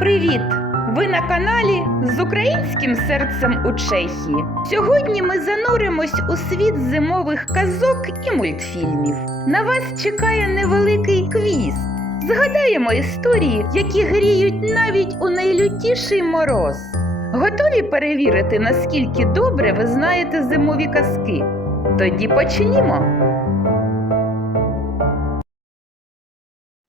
Привіт! Ви на каналі з українським серцем у Чехії. Сьогодні ми зануримось у світ зимових казок і мультфільмів. На вас чекає невеликий квіз. Згадаємо історії, які гріють навіть у найлютіший мороз. Готові перевірити, наскільки добре ви знаєте зимові казки? Тоді почнімо.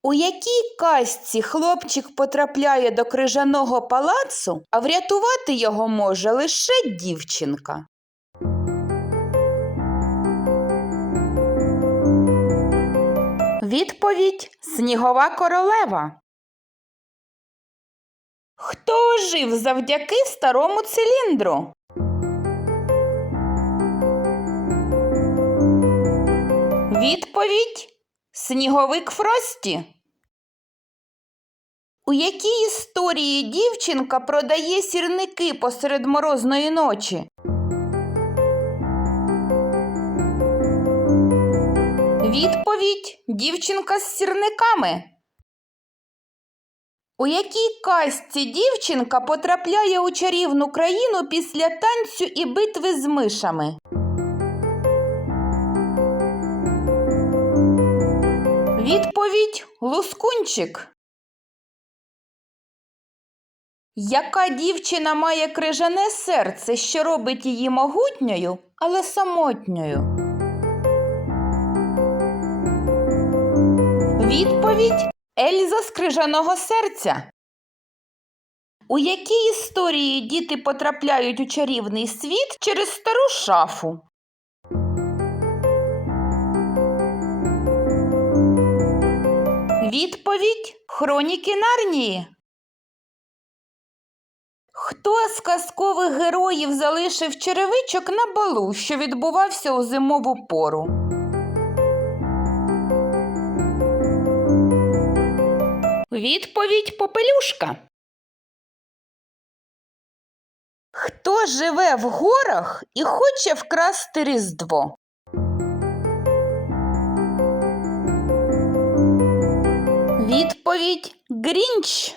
У якій казці хлопчик потрапляє до крижаного палацу, а врятувати його може лише дівчинка? Відповідь Снігова королева. Хто жив завдяки старому циліндру? Відповідь Сніговик Фрості. У якій історії дівчинка продає сірники посеред морозної ночі? Відповідь Дівчинка з сірниками. У якій казці дівчинка потрапляє у чарівну країну після танцю і битви з мишами? Відповідь Лускунчик. Яка дівчина має крижане серце, що робить її могутньою, але самотньою? Відповідь Ельза з крижаного серця. У якій історії діти потрапляють у чарівний світ через стару шафу? Відповідь Хроніки Нарнії. Хто з казкових героїв залишив черевичок на балу, що відбувався у зимову пору? Відповідь Попелюшка. Хто живе в горах і хоче вкрасти Різдво? Відповідь Грінч.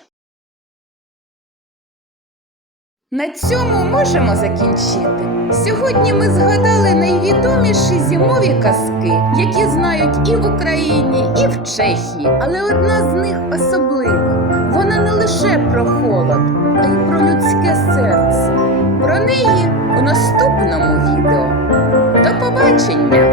На цьому можемо закінчити. Сьогодні ми згадали найвідоміші зимові казки, які знають і в Україні, і в Чехії. Але одна з них особлива. Вона не лише про холод, а й про людське серце. Про неї у наступному відео. До побачення!